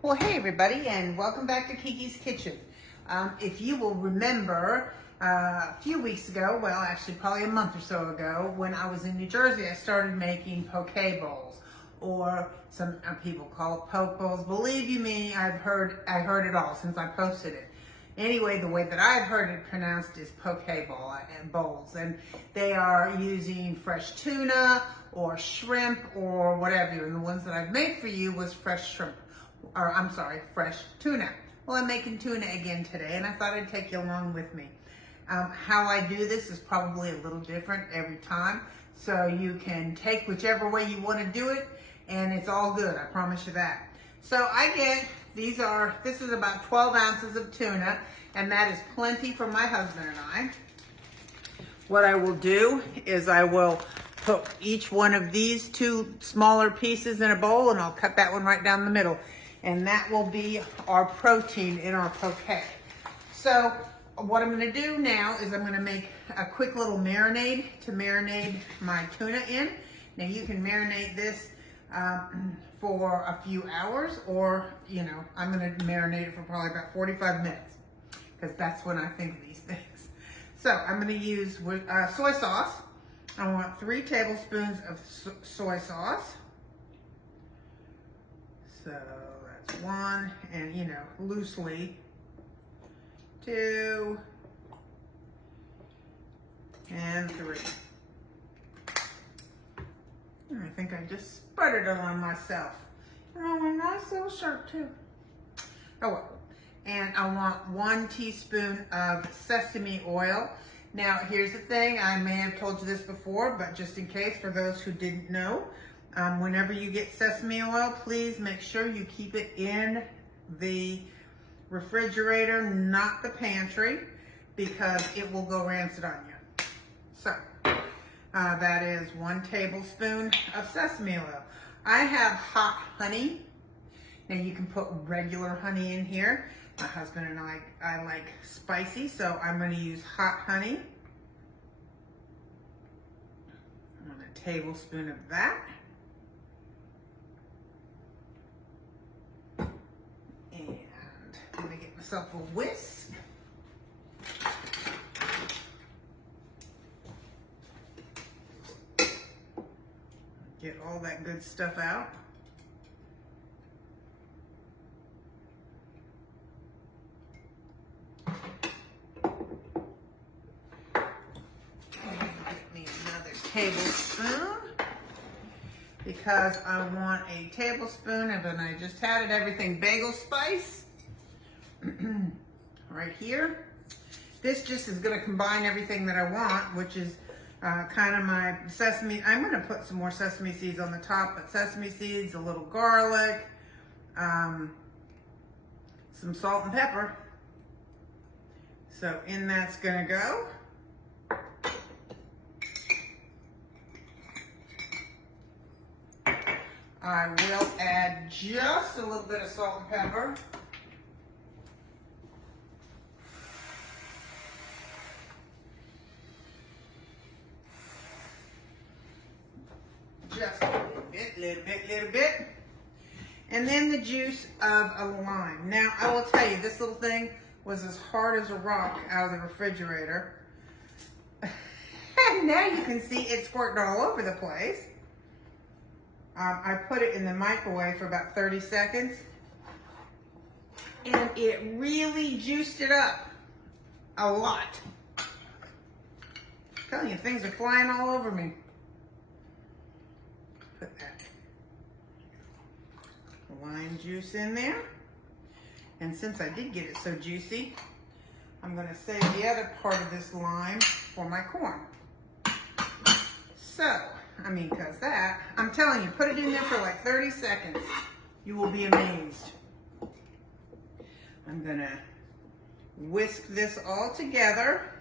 Well, hey everybody, and welcome back to Kiki's Kitchen. If you will remember, a few weeks ago, well actually probably a month or so ago, when I was in New Jersey, I started making poke bowls, or some people call it poke bowls. Believe you me, I heard it all since I posted it. Anyway, the way that I've heard it pronounced is poke bowls, and they are using fresh tuna or shrimp or whatever. And the ones that I've made for you was fresh shrimp. Or I'm sorry, fresh tuna. Well, I'm making tuna again today, and I thought I'd take you along with me. How I do this is probably a little different every time, so you can take whichever way you want to do it, and it's all good, I promise you that. So I get, this is about 12 ounces of tuna, and that is plenty for my husband and I. What I will do is I will put each one of these two smaller pieces in a bowl, and I'll cut that one right down the middle. And that will be our protein in our poke. So what I'm gonna do now is I'm gonna make a quick little marinade to marinate my tuna in. Now you can marinate this for a few hours, or I'm gonna marinate it for probably about 45 minutes because that's when I think of these things. So I'm gonna use soy sauce. I want 3 tablespoons of soy sauce. So that's 1, and loosely 2 and 3. I think I just sputtered it on myself. And I want a nice little shirt too. Oh well. And I want 1 teaspoon of sesame oil. Now here's the thing, I may have told you this before, but just in case for those who didn't know, whenever you get sesame oil, please make sure you keep it in the refrigerator, not the pantry, because it will go rancid on you. So that is 1 tablespoon of sesame oil. I have hot honey. Now you can put regular honey in here. My husband and I like spicy, so I'm going to use hot honey. 1 tablespoon of that. And I'm going to get myself a whisk. Get all that good stuff out. Tablespoon, because I want a tablespoon of, and I just had it, everything bagel spice right here. This just is going to combine everything that I want, which is kind of my sesame. I'm going to put some more sesame seeds on the top, but sesame seeds, a little garlic, some salt and pepper. So in that's going to go. I will add just a little bit of salt and pepper. Just a little bit. And then the juice of a lime. Now, I will tell you, this little thing was as hard as a rock out of the refrigerator. And now you can see it squirting all over the place. I put it in the microwave for about 30 seconds, and it really juiced it up a lot. I'm telling you, things are flying all over me. Put that lime juice in there. And since I did get it so juicy, I'm going to save the other part of this lime for my corn. So, because that, I'm telling you, put it in there for like 30 seconds. You will be amazed. I'm gonna whisk this all together.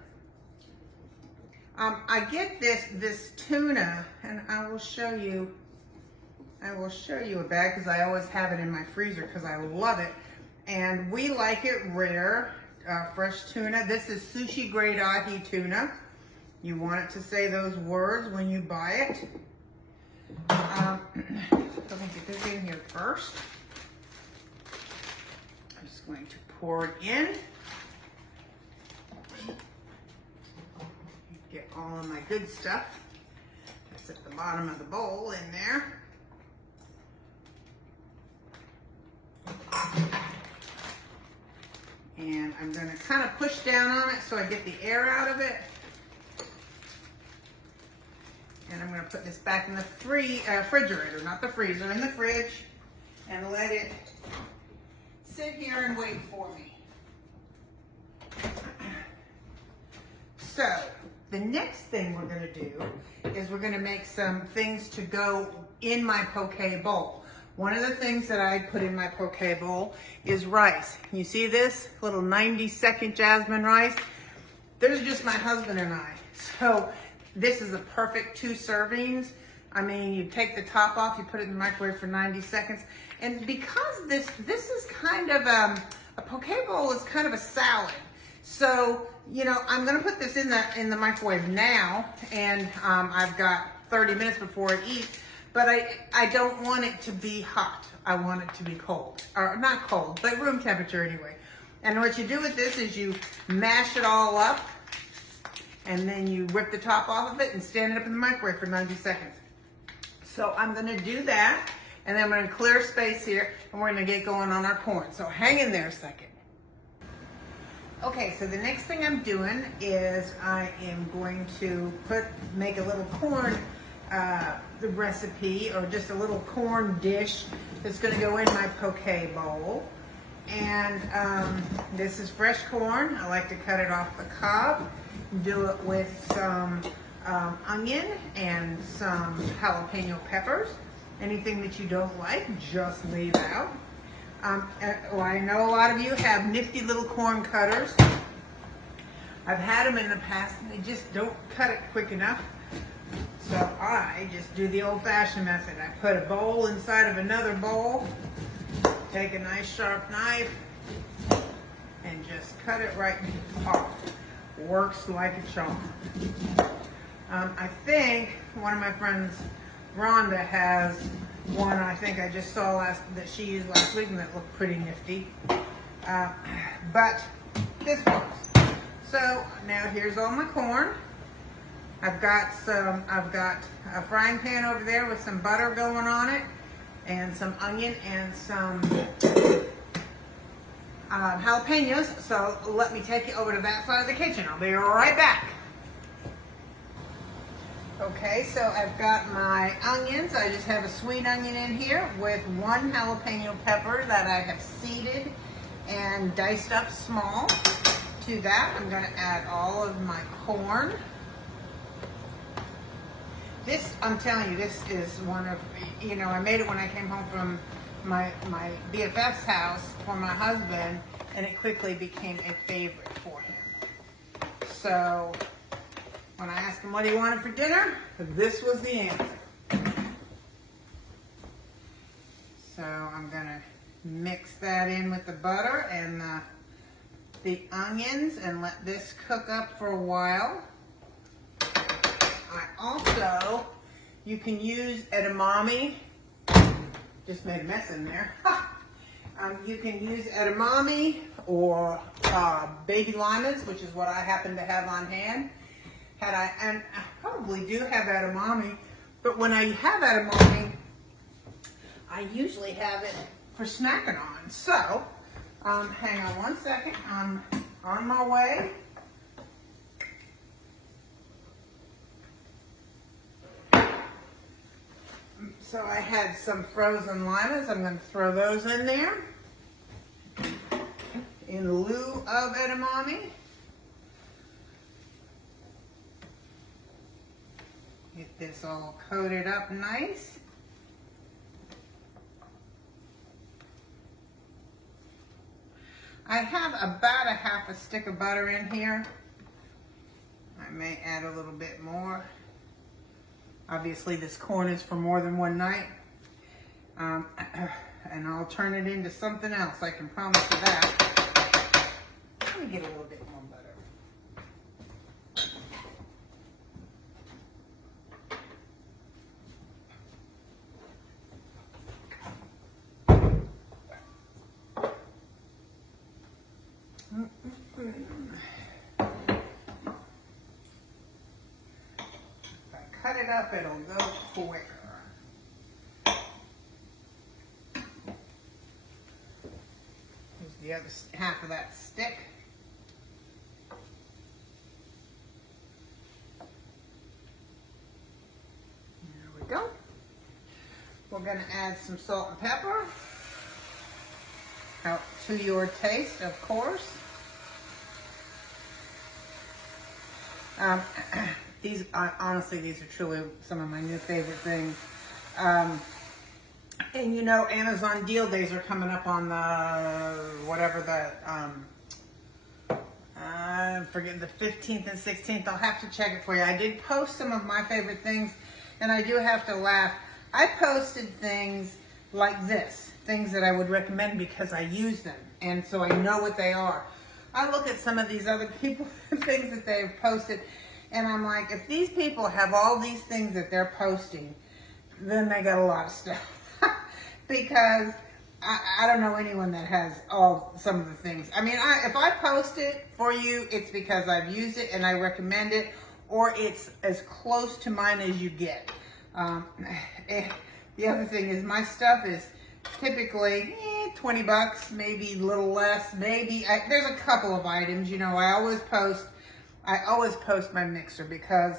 I get this tuna, and I will show you a bag because I always have it in my freezer because I love it. And we like it rare, fresh tuna. This is SUSHI GRADE AHI tuna. You want it to say those words when you buy it. Let me get this in here first. going to pour it in. Get all of my good stuff. That's at the bottom of the bowl in there. And I'm going to kind of push down on it so I get the air out of it. And I'm going to put this back in the refrigerator, not the freezer, in the fridge, and let it sit here and wait for me. So, the next thing we're going to do is we're going to make some things to go in my poke bowl. One of the things that I put in my poke bowl is rice. You see this little 90-second jasmine rice? There's just my husband and I. So this is a perfect 2 servings. I mean, you take the top off, you put it in the microwave for 90 seconds. And because this is kind of a poke bowl is kind of a salad. So, you know, I'm gonna put this in the microwave now, and I've got 30 minutes before it eats. But I don't want it to be hot. I want it to be cold. Or not cold, but room temperature anyway. And what you do with this is you mash it all up, and then you rip the top off of it and stand it up in the microwave for 90 seconds. So I'm gonna do that, and then I'm gonna clear space here, and we're gonna get going on our corn. So hang in there a second. Okay, so the next thing I'm doing is I am going to make a little corn the recipe, or just a little corn dish that's going to go in my poke bowl. And this is fresh corn. I like to cut it off the cob, do it with some onion and some jalapeno peppers. Anything that you don't like, just leave out. Well, I know a lot of you have nifty little corn cutters. I've had them in the past and they just don't cut it quick enough. So I just do the old-fashioned method. I put a bowl inside of another bowl, take a nice sharp knife, and just cut it right off. Works like a charm. I think one of my friends, Rhonda, has one I think I just saw that she used last week, and that looked pretty nifty. But this works. So now here's all my corn. I've got a frying pan over there with some butter going on it, and some onion and some jalapenos. So let me take you over to that side of the kitchen. I'll be right back. Okay, so I've got my onions. I just have a sweet onion in here with 1 jalapeno pepper that I have seeded and diced up small. To that, I'm going to add all of my corn. This, I'm telling you, this is one of, you know, I made it when I came home from my BFF's house for my husband, and it quickly became a favorite for him. So when I asked him what he wanted for dinner, this was the answer. So I'm gonna mix that in with the butter and the onions and let this cook up for a while. I also, you can use edamame. Just made a mess in there. You can use edamame or baby limas, which is what I happen to have on hand. And I probably do have edamame, but when I have edamame, I usually have it for snacking on. So, hang on one second. I'm on my way. So I had some frozen limas. I'm going to throw those in there in lieu of edamame. Get this all coated up nice. I have about a half a stick of butter in here. I may add a little bit more. Obviously this corn is for more than one night. And I'll turn it into something else, I can promise you that. Let me get a little bit more butter. it up, it'll go quicker. Here's the other half of that stick. There we go. We're going to add some salt and pepper. Out to your taste, of course. Honestly, these are truly some of my new favorite things. And you know, Amazon deal days are coming up on the, whatever that, I forget, the 15th and 16th. I'll have to check it for you. I did post some of my favorite things, and I do have to laugh. I posted things like this, things that I would recommend because I use them, and so I know what they are. I look at some of these other people, things that they've posted, and I'm like, if these people have all these things that they're posting, then they got a lot of stuff. Because I don't know anyone that has some of the things. I mean, if I post it for you, it's because I've used it and I recommend it, or it's as close to mine as you get. The other thing is my stuff is typically 20 bucks, maybe a little less, maybe. There's a couple of items, you know, I always post my mixer because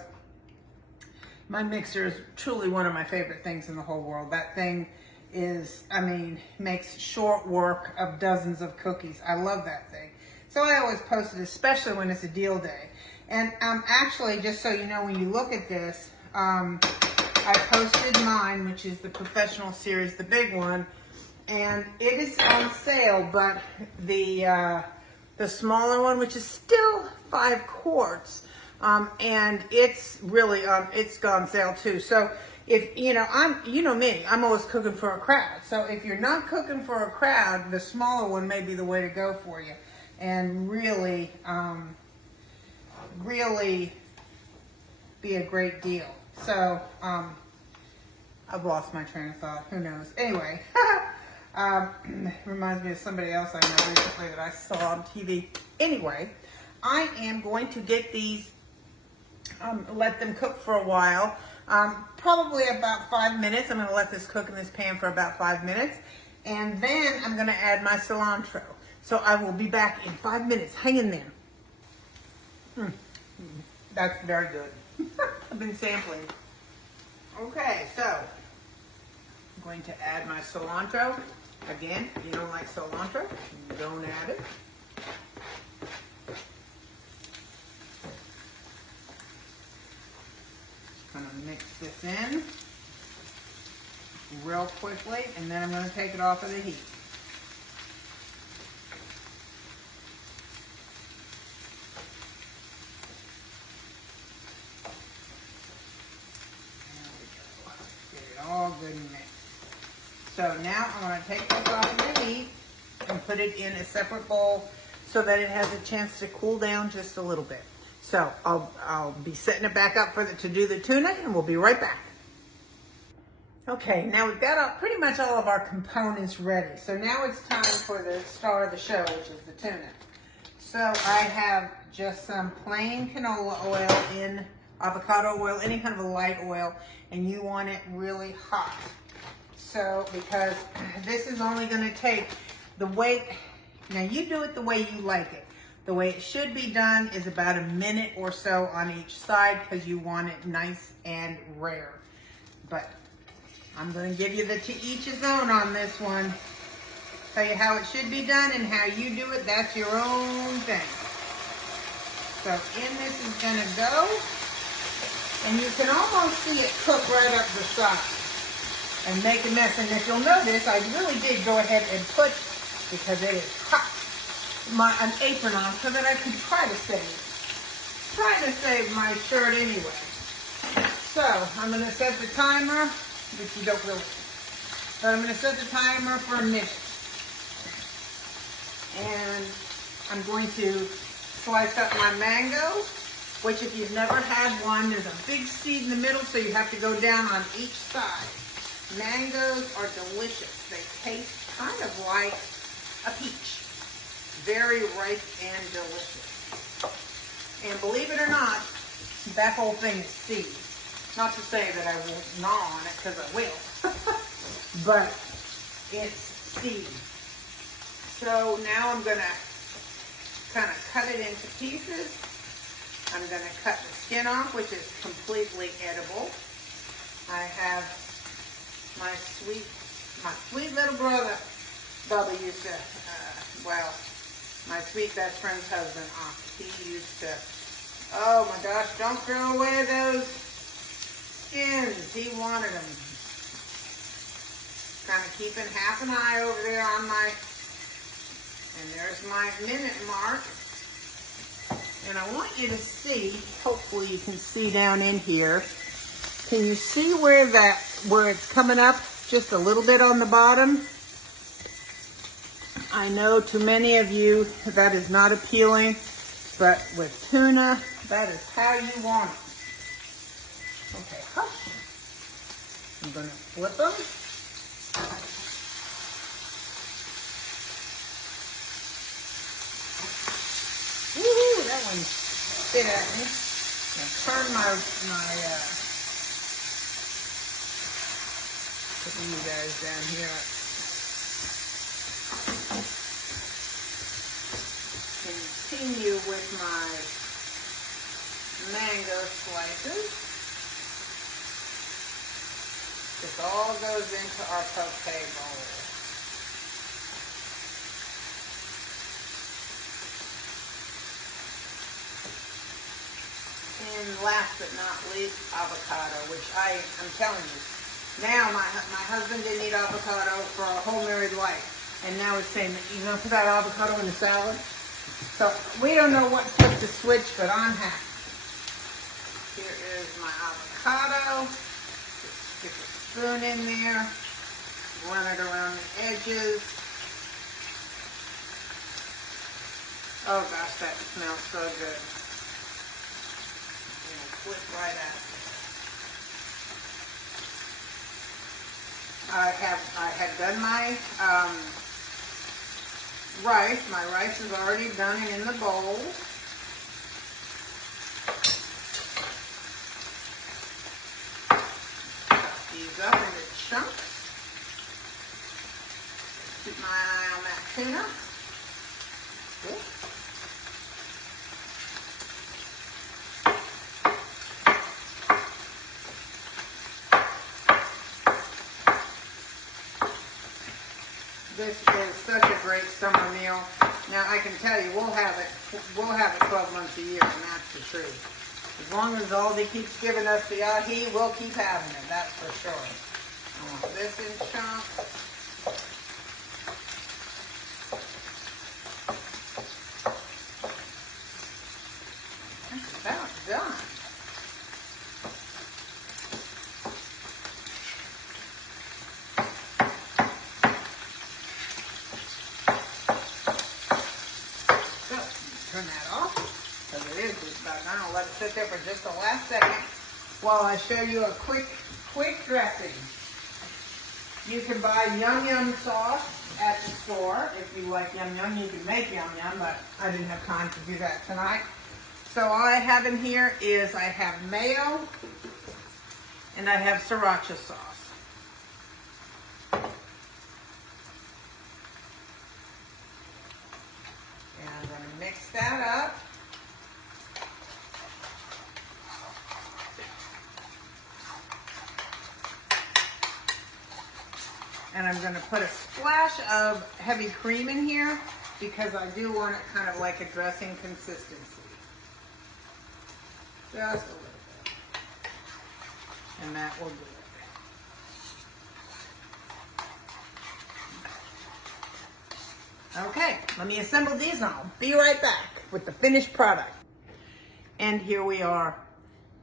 my mixer is truly one of my favorite things in the whole world. That thing is, I mean, makes short work of dozens of cookies. I love that thing. So I always post it, especially when it's a deal day. And actually, just so you know, when you look at this, I posted mine, which is the professional series, the big one, and it is on sale, but the smaller one, which is still 5 quarts, and it's really, it's gone sale too. So if, you know, you know me, I'm always cooking for a crowd. So if you're not cooking for a crowd, the smaller one may be the way to go for you. And really, really be a great deal. So, I've lost my train of thought. Who knows? Anyway, reminds me of somebody else I know recently that I saw on TV. Anyway, I am going to get these, let them cook for a while. Probably about 5 minutes. I'm going to let this cook in this pan for about 5 minutes. And then I'm going to add my cilantro. So I will be back in 5 minutes. Hang in there. That's very good. I've been sampling. Okay, so I'm going to add my cilantro. Again, if you don't like cilantro, don't add it. I'm going to mix this in real quickly, and then I'm going to take it off of the heat. There we go. Get it all good and mixed. So now I'm going to take this off of the heat and put it in a separate bowl so that it has a chance to cool down just a little bit. So I'll be setting it back up to do the tuna, and we'll be right back. Okay, now we've got pretty much all of our components ready. So now it's time for the star of the show, which is the tuna. So I have just some plain canola oil in avocado oil, any kind of a light oil, and you want it really hot. So because this is only going to take the way, now you do it the way you like it. The way it should be done is about a minute or so on each side because you want it nice and rare. But I'm going to give you the to each his own on this one. Tell you how it should be done and how you do it. That's your own thing. So in this is going to go. And you can almost see it cook right up the side and make a mess. And if you'll notice, I really did go ahead and put, because it is hot, an apron on so that I could try to save my shirt anyway. So I'm going to set the timer, which you don't really, but I'm going to set the timer for a minute. And I'm going to slice up my mango, which if you've never had one, there's a big seed in the middle, so you have to go down on each side. Mangoes are delicious. They taste kind of like a peach. Very ripe and delicious. And believe it or not, that whole thing is seeds. Not to say that I won't gnaw on it, because I will. But it's steamed. So now I'm going to kind of cut it into pieces. I'm going to cut the skin off, which is completely edible. I have my sweet little brother, Bubba, used to, well, my sweet best friend's husband, he used to, oh my gosh, don't throw away those skins. He wanted them. Kind of keeping half an eye over there on my, and there's my minute mark. And I want you to see, hopefully you can see down in here, can you see where it's coming up just a little bit on the bottom? I know to many of you that is not appealing, but with tuna, that is how you want it. Okay, hush. I'm going to flip them. Woohoo, that one spit at me. I'll turn putting you guys down here. Continue with my mango slices. This all goes into our poke bowl. And last but not least, avocado, which I'm telling you, now my husband didn't eat avocado for a whole married life. And now he's saying, you gonna put that avocado in the salad? So we don't know what flipped the switch, but I'm happy. Here is my avocado. Just stick a spoon in there. Run it around the edges. Oh gosh, that smells so good. Flip right out. I had done my rice. My rice is already done and in the bowl. Cut these up into chunks. Keep my eye on that tuna. Good. This is such a great summer meal. Now I can tell you, we'll have it 12 months a year, and that's the truth. As long as Aldi keeps giving us the ahi, we'll keep having it, that's for sure. I want this in chunks. That's about done. Turn that off, because it is just about done. I'll let it sit there for just the last second while I show you a quick dressing. You can buy Yum Yum sauce at the store. If you like Yum Yum, you can make Yum Yum, but I didn't have time to do that tonight. So all I have in here is I have mayo and I have sriracha sauce. And I'm going to mix that up. And I'm going to put a splash of heavy cream in here because I do want it kind of like a dressing consistency. Just a little bit. And that will do it. Okay, let me assemble these and I'll be right back with the finished product. And here we are.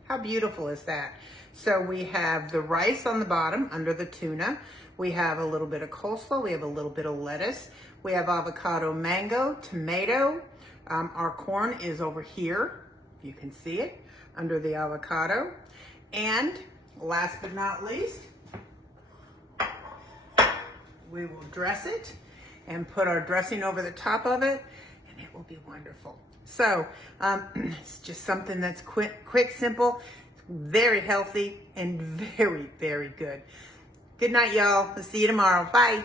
How beautiful is that? So we have the rice on the bottom under the tuna. We have a little bit of coleslaw. We have a little bit of lettuce. We have avocado, mango, tomato. Our corn is over here. You can see it under the avocado. And last but not least, we will dress it and put our dressing over the top of it, and it will be wonderful. So it's just something that's quick, simple, Very healthy and very, very good. Good night, y'all. I'll see you tomorrow. Bye.